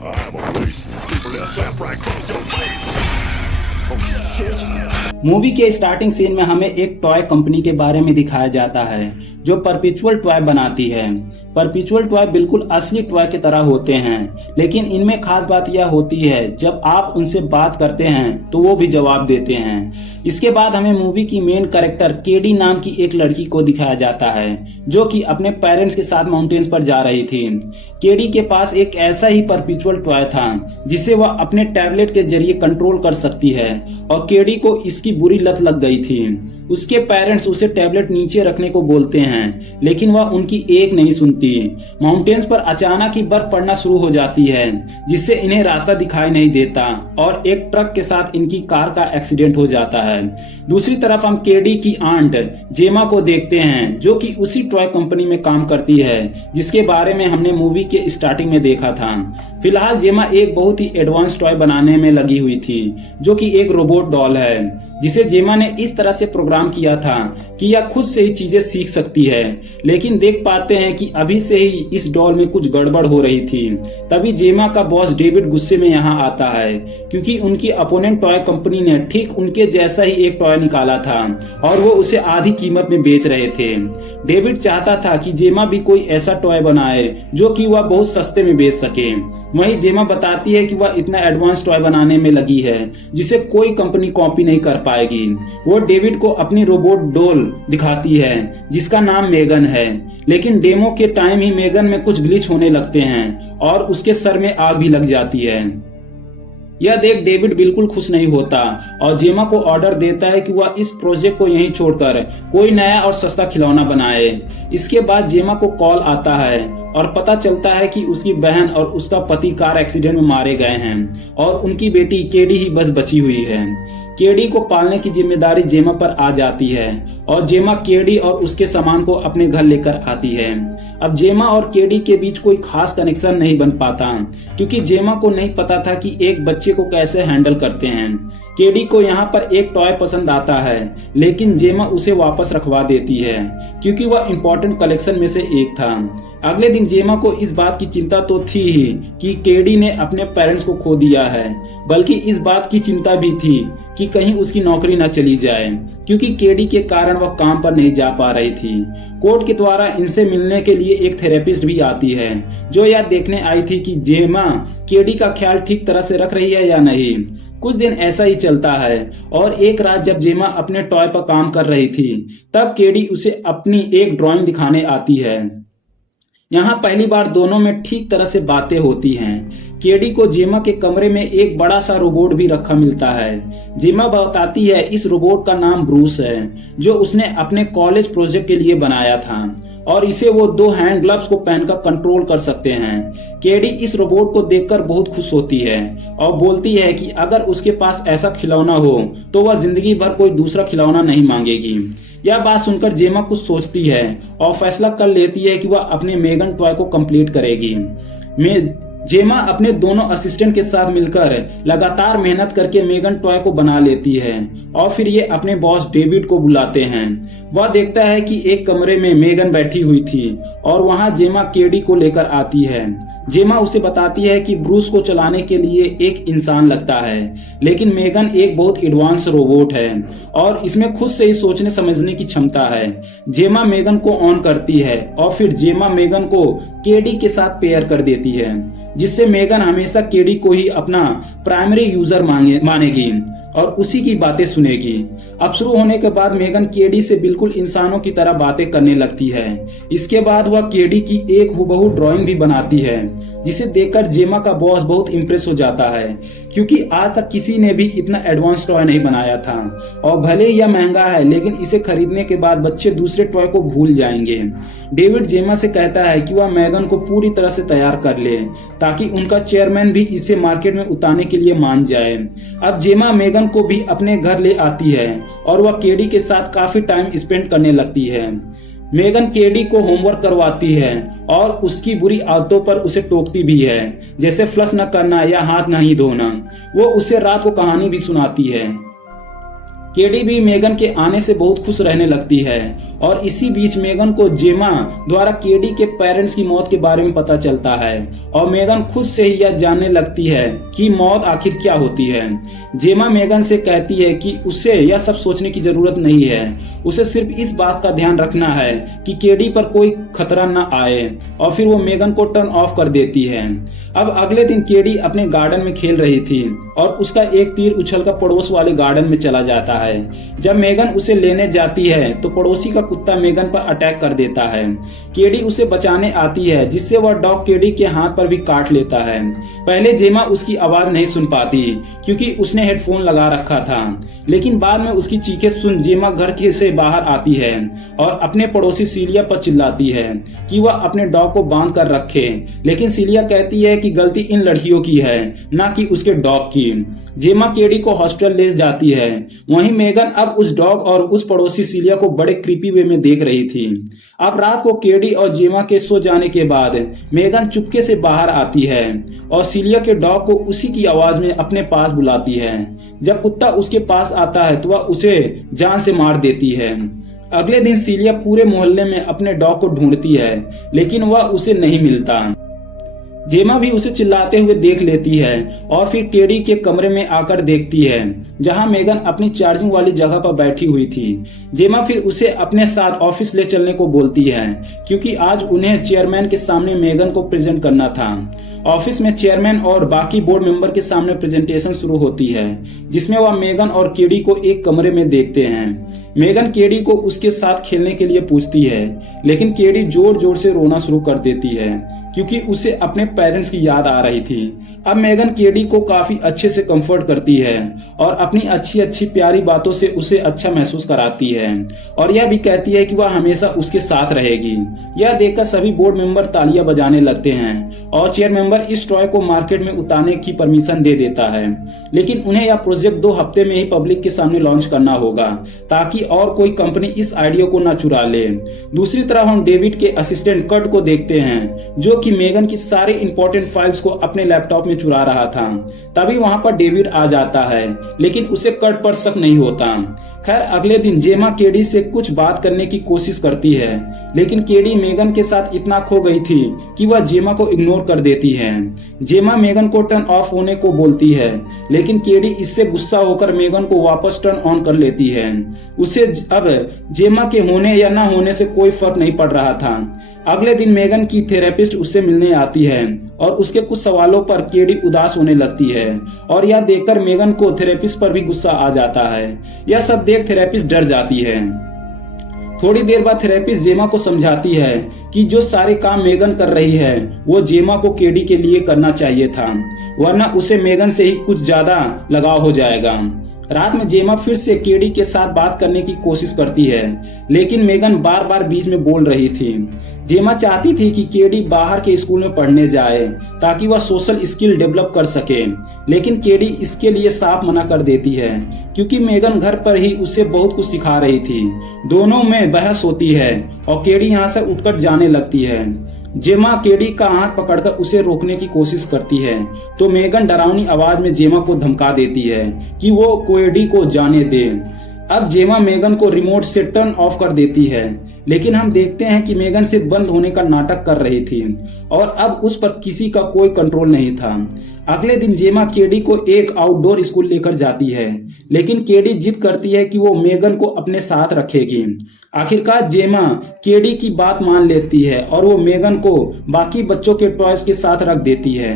I'm a beast. Let's slap right across your face. Oh shit. Movie के starting scene में हमें एक toy company के बारे में दिखाया जाता है जो परपेचुअल टॉय बनाती है। परपेचुअल टॉय बिल्कुल असली टॉय की तरह होते हैं, लेकिन इनमें खास बात यह होती है जब आप उनसे बात करते हैं तो वो भी जवाब देते हैं। इसके बाद हमें मूवी की मेन कैरेक्टर केडी नाम की एक लड़की को दिखाया जाता है जो कि अपने पेरेंट्स के साथ माउंटेन्स पर जा रही थी। केडी के पास एक ऐसा ही परपेचुअल टॉय था जिसे वह अपने टैबलेट के जरिए कंट्रोल कर सकती है और केडी को इसकी बुरी लत लग गई थी। उसके पेरेंट्स उसे टैबलेट नीचे रखने को बोलते हैं, लेकिन वह उनकी एक नहीं सुनती। माउंटेन्स पर अचानक ही बर्फ पड़ना शुरू हो जाती है जिससे इन्हें रास्ता दिखाई नहीं देता और एक ट्रक के साथ इनकी कार का एक्सीडेंट हो जाता है। दूसरी तरफ हम केडी की आंट जेमा को देखते हैं जो कि उसी टॉय कंपनी में काम करती है जिसके बारे में हमने मूवी के स्टार्टिंग में देखा था। फिलहाल जेमा एक बहुत ही एडवांस टॉय बनाने में लगी हुई थी जो कि एक रोबोट डॉल है जिसे जेमा ने इस तरह से प्रोग्राम किया था कि यह खुद से ही चीजें सीख सकती है। लेकिन देख पाते हैं कि अभी से ही इस डॉल में कुछ गड़बड़ हो रही थी। तभी जेमा का बॉस डेविड गुस्से में यहाँ आता है क्योंकि उनकी अपोनेंट टॉय कंपनी ने ठीक उनके जैसा ही एक टॉय निकाला था और वो उसे आधी कीमत में बेच रहे थे। डेविड चाहता था कि जेमा भी कोई ऐसा टॉय बनाए जो कि वह बहुत सस्ते में बेच सके। वहीं जेमा बताती है कि वह इतना एडवांस टॉय बनाने में लगी है जिसे कोई कंपनी कॉपी नहीं कर पाएगी। वो डेविड को अपनी रोबोट डॉल दिखाती है जिसका नाम मेगन है, लेकिन डेमो के टाइम ही मेगन में कुछ ग्लिच होने लगते हैं और उसके सर में आग भी लग जाती है। यह देख डेविड बिल्कुल खुश नहीं होता और जेमा को ऑर्डर देता है कि वह इस प्रोजेक्ट को यहीं छोड़कर कोई नया और सस्ता खिलौना बनाए। इसके बाद जेमा को कॉल आता है और पता चलता है कि उसकी बहन और उसका पति कार एक्सीडेंट में मारे गए हैं और उनकी बेटी केडी ही बस बची हुई है। केडी को पालने की जिम्मेदारी जेमा पर आ जाती है और जेमा केडी और उसके सामान को अपने घर लेकर आती है। अब जेमा और केडी के बीच कोई खास कनेक्शन नहीं बन पाता क्योंकि जेमा को नहीं पता था कि एक बच्चे को कैसे हैंडल करते हैं। केडी को यहाँ पर एक टॉय पसंद आता है लेकिन जेमा उसे वापस रखवा देती है क्योंकि वह इम्पोर्टेंट कलेक्शन में से एक था। अगले दिन जेमा को इस बात की चिंता तो थी ही कि केडी ने अपने पेरेंट्स को खो दिया है, बल्कि इस बात की चिंता भी थी कि कहीं उसकी नौकरी न चली जाए क्योंकि केडी के कारण वह काम पर नहीं जा पा रही थी। कोर्ट के द्वारा इनसे मिलने के लिए एक थेरेपिस्ट भी आती है जो यह देखने आई थी कि जेमा केडी का ख्याल ठीक तरह से रख रही है या नहीं। कुछ दिन ऐसा ही चलता है और एक रात जब जेमा अपने टॉय पर काम कर रही थी तब केडी उसे अपनी एक ड्राइंग दिखाने आती है। यहाँ पहली बार दोनों में ठीक तरह से बातें होती हैं। केडी को जेमा के कमरे में एक बड़ा सा रोबोट भी रखा मिलता है। जेमा बताती है इस रोबोट का नाम ब्रूस है जो उसने अपने कॉलेज प्रोजेक्ट के लिए बनाया था और इसे वो 2 हैंड ग्लव्स को पहनकर कंट्रोल कर सकते हैं। केडी इस रोबोट को देखकर बहुत खुश होती है और बोलती है कि अगर उसके पास ऐसा खिलौना हो तो वह जिंदगी भर कोई दूसरा खिलौना नहीं मांगेगी। यह बात सुनकर जेमा कुछ सोचती है और फैसला कर लेती है कि वह अपने मेगन टॉय को कंप्लीट करेगी। जेमा अपने दोनों असिस्टेंट के साथ मिलकर लगातार मेहनत करके मेगन टॉय को बना लेती है और फिर ये अपने बॉस डेविड को बुलाते हैं। वह देखता है कि एक कमरे में मेगन बैठी हुई थी और वहां जेमा केडी को लेकर आती है। जेमा उसे बताती है कि ब्रूस को चलाने के लिए एक इंसान लगता है, लेकिन मेगन एक बहुत एडवांस रोबोट है और इसमें खुद से ही सोचने समझने की क्षमता है। जेमा मेगन को ऑन करती है और फिर जेमा मेगन को केडी के साथ पेयर कर देती है जिससे मेगन हमेशा केडी को ही अपना प्राइमरी यूजर मानेगी और उसी की बातें सुनेगी। अब शुरू होने के बाद मेगन केडी से बिल्कुल इंसानों की तरह बातें करने लगती है। इसके बाद वह केडी की एक हुबहू ड्राइंग भी बनाती है जिसे देखकर जेमा का बॉस बहुत इम्प्रेस हो जाता है क्योंकि आज तक किसी ने भी इतना एडवांस टॉय नहीं बनाया था और भले यह महंगा है लेकिन इसे खरीदने के बाद बच्चे दूसरे टॉय को भूल जाएंगे। डेविड जेमा से कहता है कि वह मेगन को पूरी तरह से तैयार कर ले ताकि उनका चेयरमैन भी इसे मार्केट में उतारने के लिए मान जाए। अब जेमा मेगन को भी अपने घर ले आती है और वह केडी के साथ काफी टाइम स्पेंड करने लगती है। मेगन केडी को होमवर्क करवाती है और उसकी बुरी आदतों पर उसे टोकती भी है, जैसे फ्लश न करना या हाथ नहीं धोना। वो उसे रात को कहानी भी सुनाती है। केडी भी मेगन के आने से बहुत खुश रहने लगती है और इसी बीच मेगन को जेमा द्वारा केडी के पेरेंट्स की मौत के बारे में पता चलता है और मेगन खुद से ही यह जानने लगती है कि मौत आखिर क्या होती है। जेमा मेगन से कहती है कि उसे यह सब सोचने की जरूरत नहीं है, उसे सिर्फ इस बात का ध्यान रखना है कि केडी पर कोई खतरा न आए, और फिर वो मेगन को टर्न ऑफ कर देती है। अब अगले दिन केडी अपने गार्डन में खेल रही थी और उसका एक तीर उछलकर पड़ोस वाले गार्डन में चला जाता है। जब मेगन उसे लेने जाती है तो पड़ोसी का कुत्ता मेगन पर अटैक कर देता है। केडी उसे बचाने आती है, जिससे वह डॉग केडी के हाथ पर भी काट लेता है। पहले जेमा उसकी आवाज नहीं सुन पाती क्योंकि उसने हेडफोन लगा रखा था, लेकिन बाद में उसकी चीखें सुन जेमा घर के से बाहर आती है और अपने पड़ोसी सीलिया पर चिल्लाती है कि वह अपने डॉग को बांध कर रखे, लेकिन सीलिया कहती है कि गलती इन लड़कियों की है, न कि उसके डॉग की। जेमा केडी को हॉस्पिटल ले जाती है। वहीं मेगन अब उस डॉग और उस पड़ोसी सीलिया को बड़े क्रीपी वे में देख रही थी। अब रात को केडी और जेमा के सो जाने के बाद मेगन चुपके से बाहर आती है और सीलिया के डॉग को उसी की आवाज में अपने पास बुलाती है। जब कुत्ता उसके पास आता है तो वह उसे जान से मार देती है। अगले दिन सीलिया पूरे मोहल्ले में अपने डॉग को ढूंढती है, लेकिन वह उसे नहीं मिलता। जेमा भी उसे चिल्लाते हुए देख लेती है और फिर केडी के कमरे में आकर देखती है जहां मेगन अपनी चार्जिंग वाली जगह पर बैठी हुई थी। जेमा फिर उसे अपने साथ ऑफिस ले चलने को बोलती है क्योंकि आज उन्हें चेयरमैन के सामने मेगन को प्रेजेंट करना था। ऑफिस में चेयरमैन और बाकी बोर्ड मेंबर के सामने प्रेजेंटेशन शुरू होती है, जिसमें वह मेगन और केडी को एक कमरे में देखते हैं। मेगन केडी को उसके साथ खेलने के लिए पूछती है, लेकिन केडी जोर जोर से रोना शुरू कर देती है क्योंकि उसे अपने पेरेंट्स की याद आ रही थी। अब मेगन केडी को काफी अच्छे से कंफर्ट करती है और अपनी अच्छी अच्छी प्यारी बातों से उसे अच्छा महसूस कराती है और यह भी कहती है कि वह हमेशा उसके साथ रहेगी। यह देखकर सभी बोर्ड मेंबर तालियां बजाने लगते हैं और चेयर मेंबर इस टॉय को मार्केट में उतारने की परमिशन दे देता है, लेकिन उन्हें यह प्रोजेक्ट 2 हफ्ते में ही पब्लिक के सामने लॉन्च करना होगा ताकि और कोई कंपनी इस आइडिया को न चुरा ले। दूसरी तरफ हम डेविड के असिस्टेंट कट को देखते हैं जो कि मेगन की सारी इंपॉर्टेंट फाइल्स को अपने लैपटॉप में चुरा रहा था। तभी वहां पर डेविड आ जाता है, लेकिन उसे कट पर शक नहीं होता। खैर अगले दिन जेमा केडी से कुछ बात करने की कोशिश करती है, लेकिन केडी मेगन के साथ इतना खो गई थी कि वह जेमा को इग्नोर कर देती है। जेमा मेगन को टर्न ऑफ होने को बोलती है, लेकिन केडी इससे गुस्सा होकर मेगन को वापस टर्न ऑन कर लेती है। उसे अब जेमा के होने या ना होने से कोई फर्क नहीं पड़ रहा था। अगले दिन मेगन की थेरेपिस्ट उससे मिलने आती है और उसके कुछ सवालों पर केडी उदास होने लगती है और यह देखकर मेगन को थेरेपिस्ट पर भी गुस्सा आ जाता है। यह सब देख थेरेपिस्ट डर जाती है। थोड़ी देर बाद थेरेपिस्ट जेमा को समझाती है कि जो सारे काम मेगन कर रही है वो जेमा को केडी के लिए करना चाहिए था, वरना उसे मेगन से ही कुछ ज्यादा लगाव हो जाएगा। रात में जेमा फिर से केडी के साथ बात करने की कोशिश करती है, लेकिन मेगन बार बार बीच में बोल रही थी। जेमा चाहती थी कि केडी बाहर के स्कूल में पढ़ने जाए ताकि वह सोशल स्किल डेवलप कर सके, लेकिन केडी इसके लिए साफ मना कर देती है क्योंकि मेगन घर पर ही उसे बहुत कुछ सिखा रही थी। दोनों में बहस होती है और केडी यहाँ से उठकर जाने लगती है। जेमा केडी का हाथ पकड़कर उसे रोकने की कोशिश करती है तो मेगन डरावनी आवाज में जेमा को धमका देती है कि वो केडी को जाने दे। अब जेमा मेगन को रिमोट से टर्न ऑफ कर देती है, लेकिन हम देखते हैं कि मेगन से बंद होने का नाटक कर रही थी और अब उस पर किसी का कोई कंट्रोल नहीं था। अगले दिन जेमा केडी को एक आउटडोर स्कूल लेकर जाती है, लेकिन केडी जिद करती है कि वो मेगन को अपने साथ रखेगी। आखिरकार जेमा केडी की बात मान लेती है और वो मेगन को बाकी बच्चों के टॉयज के साथ रख देती है।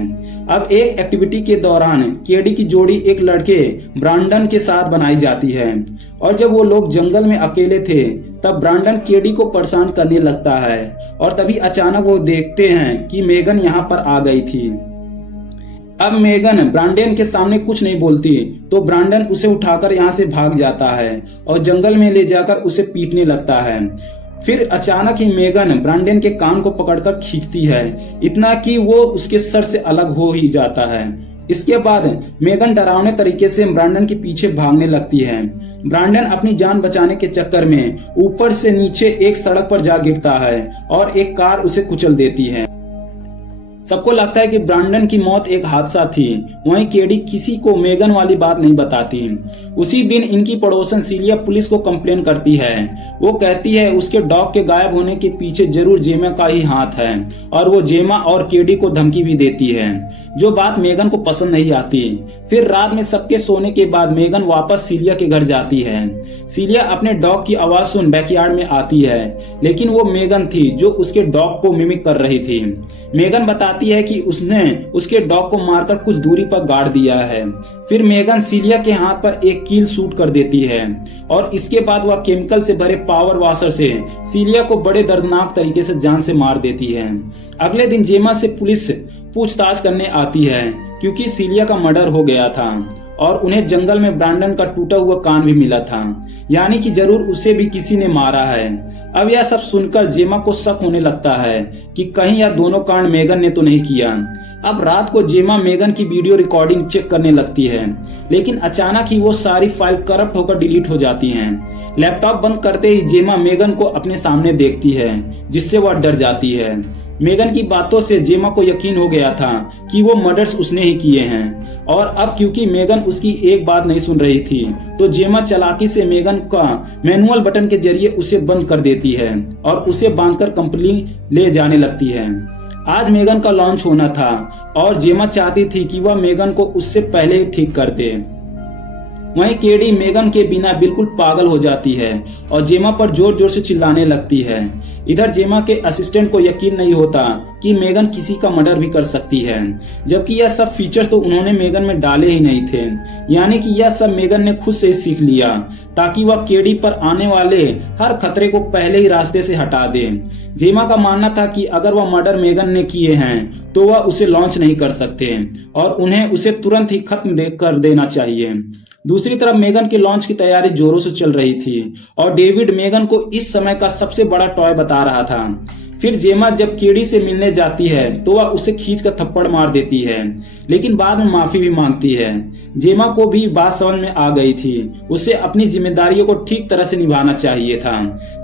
अब एक एक्टिविटी के दौरान केडी की जोड़ी एक लड़के ब्रांडन के साथ बनाई जाती है और जब वो लोग जंगल में अकेले थे तब ब्रांडन केडी को परेशान करने लगता है और तभी अचानक वो देखते हैं कि मेगन यहाँ पर आ गई थी। अब मेगन ब्रांडन के सामने कुछ नहीं बोलती तो ब्रांडन उसे उठाकर यहाँ से भाग जाता है और जंगल में ले जाकर उसे पीटने लगता है। फिर अचानक ही मेगन ब्रांडन के कान को पकड़कर खींचती है, इतना कि वो उसके सर से अलग हो ही जाता है। इसके बाद मेगन डरावने तरीके से ब्रांडन के पीछे भागने लगती है। ब्रांडन अपनी जान बचाने के चक्कर में ऊपर से नीचे एक सड़क पर जा गिरता है और एक कार उसे कुचल देती है। सबको लगता है कि ब्रांडन की मौत एक हादसा थी। वहीं केडी किसी को मेगन वाली बात नहीं बताती। उसी दिन इनकी पड़ोसन सीलिया पुलिस को कंप्लेन करती है। वो कहती है उसके डॉग के गायब होने के पीछे जरूर जेमा का ही हाथ है और वो जेमा और केडी को धमकी भी देती है, जो बात मेगन को पसंद नहीं आती। फिर रात में सबके सोने के बाद मेगन वापस सीलिया के घर जाती है। सीलिया अपने डॉग की आवाज सुन बैकयार्ड में आती है, लेकिन वो मेगन थी जो उसके डॉग को मिमिक कर रही थी। मेगन बताती है कि उसने उसके डॉग को मारकर कुछ दूरी पर गाड़ दिया है। फिर मेगन सीलिया के हाथ पर एक कील शूट कर देती है और इसके बाद वह केमिकल से भरे पावर वॉशर से सीलिया को बड़े दर्दनाक तरीके से जान से मार देती है। अगले दिन जेमा से पुलिस पूछताछ करने आती है क्योंकि सीलिया का मर्डर हो गया था और उन्हें जंगल में ब्रांडन का टूटा हुआ कान भी मिला था, यानी कि जरूर उसे भी किसी ने मारा है। अब यह सब सुनकर जेमा को शक होने लगता है कि कहीं यह दोनों कांड मेगन ने तो नहीं किया। अब रात को जेमा मेगन की वीडियो रिकॉर्डिंग चेक करने लगती है, लेकिन अचानक ही वो सारी फाइल करप्ट होकर डिलीट हो जाती हैं। लैपटॉप बंद करते ही जेमा मेगन को अपने सामने देखती है, जिससे वह डर जाती है। मेगन की बातों से जेमा को यकीन हो गया था कि वो मर्डर्स उसने ही किए हैं और अब क्योंकि मेगन उसकी एक बात नहीं सुन रही थी तो जेमा चालाकी से मेगन का मैनुअल बटन के जरिए उसे बंद कर देती है और उसे बांधकर कंपनी ले जाने लगती है। आज मेगन का लॉन्च होना था और जेमा चाहती थी कि वह मेगन को उससे पहले ही ठीक कर दे। वहीं केडी मेगन के बिना बिल्कुल पागल हो जाती है और जेमा पर जोर जोर से चिल्लाने लगती है। इधर जेमा के असिस्टेंट को यकीन नहीं होता कि मेगन किसी का मर्डर भी कर सकती है, जबकि यह सब फीचर्स तो उन्होंने मेगन में डाले ही नहीं थे, यानी कि यह सब मेगन ने खुद से ही सीख लिया ताकि वह केडी पर आने वाले हर खतरे को पहले ही रास्ते से हटा दे। जेमा का मानना था कि अगर वह मर्डर मेगन ने किए हैं तो वह उसे लॉन्च नहीं कर सकते और उन्हें उसे तुरंत ही खत्म कर देना चाहिए। दूसरी तरफ मेगन के लॉन्च की तैयारी जोरों से चल रही थी और डेविड मेगन को इस समय का सबसे बड़ा टॉय बता रहा था। फिर जेमा जब केडी से मिलने जाती है तो वह उसे खींचकर थप्पड़ मार देती है, लेकिन बाद में माफी भी मांगती है। जेमा को भी बात समझ में आ गई थी, उसे अपनी जिम्मेदारियों को ठीक तरह से निभाना चाहिए था,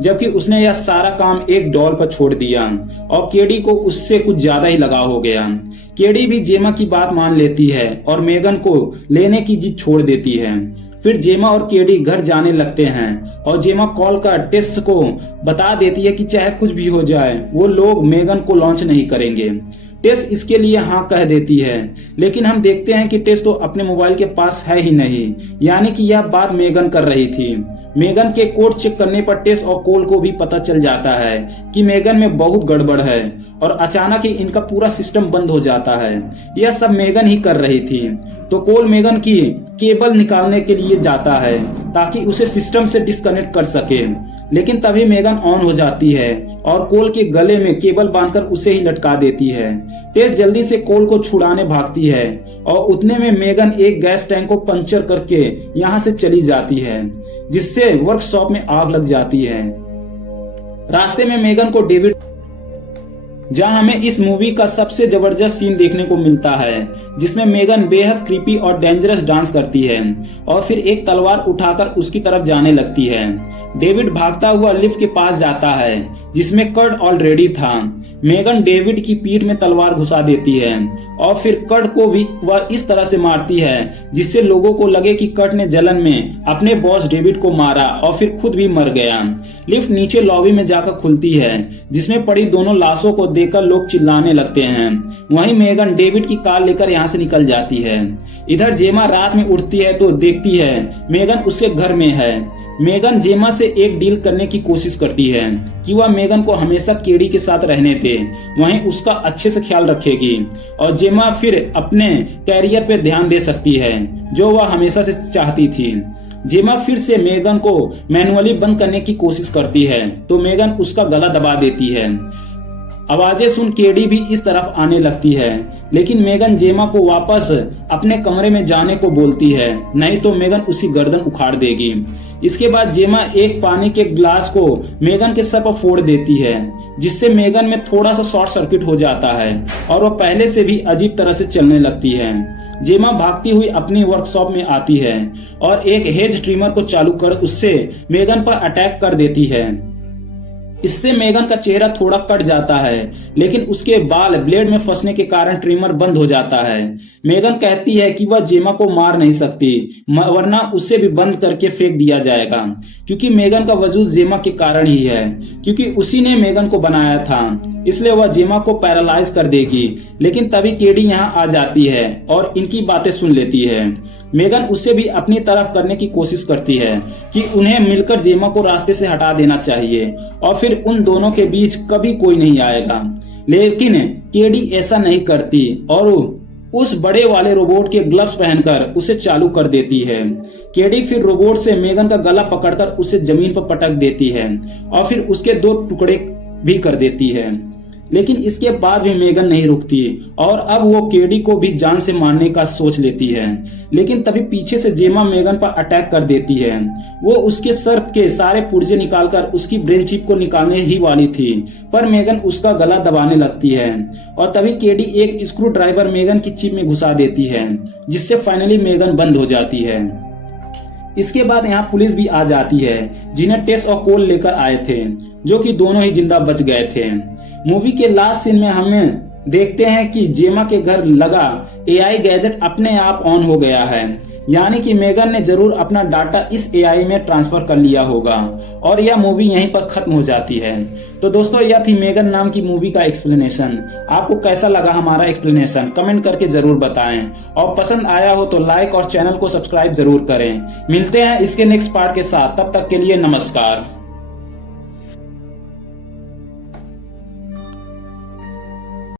जबकि उसने यह सारा काम एक डॉल पर छोड़ दिया और केडी को उससे कुछ ज्यादा ही लगाव हो गया। केडी भी जेमा की बात मान लेती है और मेगन को लेने की जिद छोड़ देती है। फिर जेमा और केडी घर जाने लगते हैं और जेमा कॉल कर टेस को बता देती है कि चाहे कुछ भी हो जाए वो लोग मेगन को लॉन्च नहीं करेंगे। टेस इसके लिए हाँ कह देती है, लेकिन हम देखते हैं कि टेस तो अपने मोबाइल के पास है ही नहीं, यानी कि यह बात मेगन कर रही थी। मेगन के कोड चेक करने पर टेस और कोल को भी पता चल जाता है कि मेगन में बहुत गड़बड़ है और अचानक ही इनका पूरा सिस्टम बंद हो जाता है। यह सब मेगन ही कर रही थी। तो कोल मेगन की केबल निकालने के लिए जाता है ताकि उसे सिस्टम से डिस्कनेक्ट कर सके, लेकिन तभी मेगन ऑन हो जाती है और कोल के गले में केबल बांधकर उसे ही लटका देती है। टेस जल्दी से कोल को छुड़ाने भागती है और उतने में मेगन एक गैस टैंक को पंचर करके यहाँ से चली जाती है, जिससे वर्कशॉप में आग लग जाती है। रास्ते में मेगन को डेविड जहां हमें इस मूवी का सबसे जबरदस्त सीन देखने को मिलता है, जिसमें मेगन बेहद क्रीपी और डेंजरस डांस करती है और फिर एक तलवार उठाकर उसकी तरफ जाने लगती है। डेविड भागता हुआ लिफ्ट के पास जाता है जिसमें कर्ट ऑलरेडी था। मेगन डेविड की पीठ में तलवार घुसा देती है और फिर कर्ट को भी वह इस तरह से मारती है जिससे लोगों को लगे कि कर्ट ने जलन में अपने बॉस डेविड को मारा और फिर खुद भी मर गया। लिफ्ट नीचे लॉबी में जाकर खुलती है जिसमें पड़ी दोनों लाशों को देखकर लोग चिल्लाने लगते हैं। वहीं मेगन डेविड की कार लेकर यहाँ से निकल जाती है। इधर जेमा रात में उठती है तो देखती है मेगन उसके घर में है। मेगन जेमा से एक डील करने की कोशिश करती है कि वह मेगन को हमेशा केडी के साथ रहने दे, वहीं उसका अच्छे से ख्याल रखेगी और जेमा फिर अपने कैरियर पे ध्यान दे सकती है जो वह हमेशा से चाहती थी। जेमा फिर से मेगन को मैनुअली बंद करने की कोशिश करती है तो मेगन उसका गला दबा देती है। आवाजें सुन केडी भी इस तरफ आने लगती है, लेकिन मेगन जेमा को वापस अपने कमरे में जाने को बोलती है, नहीं तो मेगन उसकी गर्दन उखाड़ देगी। इसके बाद जेमा एक पानी के गिलास को मेगन के सर पर फोड़ देती है, जिससे मेगन में थोड़ा सा शॉर्ट सर्किट हो जाता है और वह पहले से भी अजीब तरह से चलने लगती है। जेमा भागती हुई अपनी वर्कशॉप में आती है और एक हेज ट्रिमर को चालू कर उससे मेगन पर अटैक कर देती है। इससे मेगन का चेहरा थोड़ा कट जाता है, लेकिन उसके बाल ब्लेड में फंसने के कारण ट्रिमर बंद हो जाता है। मेगन कहती है कि वह जेमा को मार नहीं सकती, वरना उससे भी बंद करके फेंक दिया जाएगा, क्योंकि मेगन का वजूद जेमा के कारण ही है, क्योंकि उसी ने मेगन को बनाया था, इसलिए वह जेमा को पैरालाइज कर देगी। लेकिन तभी केडी यहाँ आ जाती है और इनकी बातें सुन लेती है। मेगन उससे भी अपनी तरफ करने की कोशिश करती है कि उन्हें मिलकर जेमा को रास्ते से हटा देना चाहिए और फिर उन दोनों के बीच कभी कोई नहीं आएगा। लेकिन केडी ऐसा नहीं करती और उस बड़े वाले रोबोट के ग्लव्स पहनकर उसे चालू कर देती है। केडी फिर रोबोट से मेगन का गला पकड़कर उसे जमीन पर पटक देती है और फिर उसके 2 टुकड़े भी कर देती है। लेकिन इसके बाद भी मेगन नहीं रुकती और अब वो केडी को भी जान से मारने का सोच लेती है। लेकिन तभी पीछे से जेमा मेगन पर अटैक कर देती है। वो उसके सर के सारे पुर्जे निकालकर उसकी ब्रेन चिप को निकालने ही वाली थी, पर मेगन उसका गला दबाने लगती है और तभी केडी एक स्क्रू ड्राइवर मेगन की चिप में घुसा देती है, जिससे फाइनली मेगन बंद हो जाती है। इसके बाद यहाँ पुलिस भी आ जाती है, जिन्हें टेस और कोल लेकर आए थे, जो कि दोनों ही जिंदा बच गए थे। मूवी के लास्ट सीन में हमें देखते हैं कि जेमा के घर लगा एआई गैजेट अपने आप ऑन हो गया है, यानी कि मेगन ने जरूर अपना डाटा इस एआई में ट्रांसफर कर लिया होगा और यह मूवी यहीं पर खत्म हो जाती है। तो दोस्तों, यह थी मेगन नाम की मूवी का एक्सप्लेनेशन। आपको कैसा लगा हमारा एक्सप्लेनेशन कमेंट करके जरूर बताएं और पसंद आया हो तो लाइक और चैनल को सब्सक्राइब जरूर करें। मिलते हैं इसके नेक्स्ट पार्ट के साथ, तब तक के लिए नमस्कार।